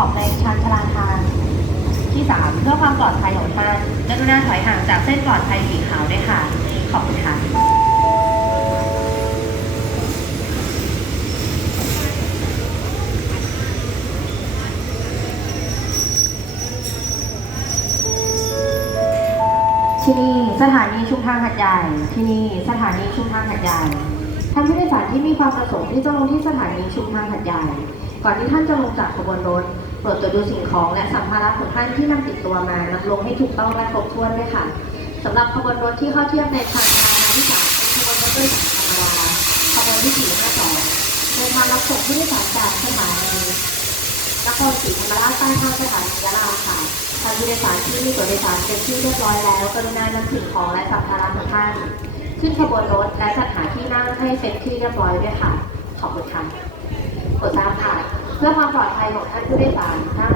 ขอบในชานชลาทางที่ 3 เพื่อความปลอดภัยของท่านกหน้าถอยห่างจากเส้นปลอดภัยสีขาวด้วยค่ะ ขอบคุณค่ะที่นี่สถานีชุมทางหัดใหญ่ ที่นี่สถานีชุมทางหัดใหญ่ท่านผู้โดยสารที่มีความประสงค์ที่จะลงที่สถานีชุมทางหัดใหญ่ ก่อนที่ท่านจะลงจากขบวนรถ รดตรวจดูสิ่งของและสัมภาระของท่านที่นำติดตัวมานำลงให้ถูกต้องและครบถ้วนด้วยค่ะสำหรับขบวนรถที่เข้าเทียบในทางพาหนะที่สามขบวนรถโดยสารธรรมดาขบวนที่สี่ห้าสองในทางรับส่งผู้โดยสารจากสถานีนครศรีธรรมราชใต้ทางสถานียะลาค่ะทานผู้โดยสารที่มีตั๋วโดยสารเป็นที่เรียบร้อยแล้ว กรุณานำสิ่งของและสัมภาระของท่านขึ้นขบวนรถและจัดหาที่นั่งให้เป็นที่เรียบร้อยด้วยค่ะ ขอบคุณค่ะกดตามค่ะ เพื่อความปลอดภัยของท่านผู้โดยสารทางออกของสถานีอยู่ทางด้านใต้ค่ะ